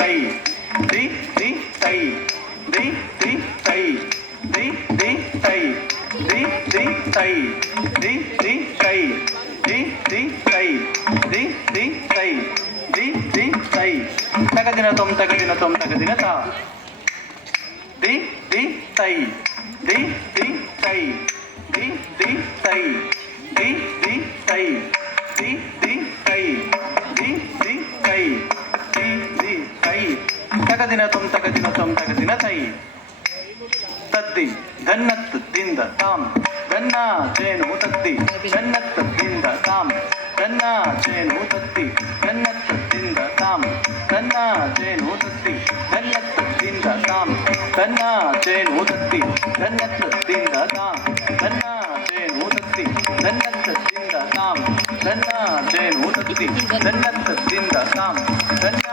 ತೈ ದಿ ದಿ ತೈ ದಿ ದಿ ತೈ ದಿ ದಿ ತೈ ದಿ ದಿ ತೈ ದಿ ದಿ ತೈ ದಿ ದಿ ತೈ ದಿ ದಿ ತೈ ದಿ ದಿ ತೈ ತಗದಿನ ತೊಂ ತಗದಿನ ತೊಂ ತಗದಿನ ತಾ ದಿ ದಿ ತೈ ದಿ ದಿ ತೈ ದಿ ದಿ ತೈ ದಿ ದಿ ತೈ ದಿ ದಿ ತೈ ದಿ ದಿ ತೈ ದಿ ದಿ ತೈ ತಗದಿನ ತೊಂ ತಗದಿನ ತೊಂ ತಗದಿನ ತೈ ತದ್ದಿ ಧನ್ನತ್ ದಿಂದ ತಾಂ ಧನ್ನ ಜೇನು ತದ್ದಿ ಧನ್ನತ್ ದಿಂದ ತಾಂ ಧನ್ನ ಜೇನು ತದ್ದಿ ಧನ್ನತ್ ದಿಂದ ತಾಂ ಧನ್ನ ಜೇನು ತದ್ದಿ ಧನ್ನತ್ ದಿಂದ ತಾಂ ಧನ್ನ ಜೇನು ತದ್ದಿ ಧನ್ನತ್ ದಿಂದ ತಾಂ ಧನ್ನ ಜೇನು ತದ್ದಿ ಧನ್ನತ್ ದಿಂದ ತಾಂ ಧನ್ನ ಜೇನು ತದ್ದಿ ಧನ್ನತ್ ದಿಂದ ತಾಂ ಧನ್ನ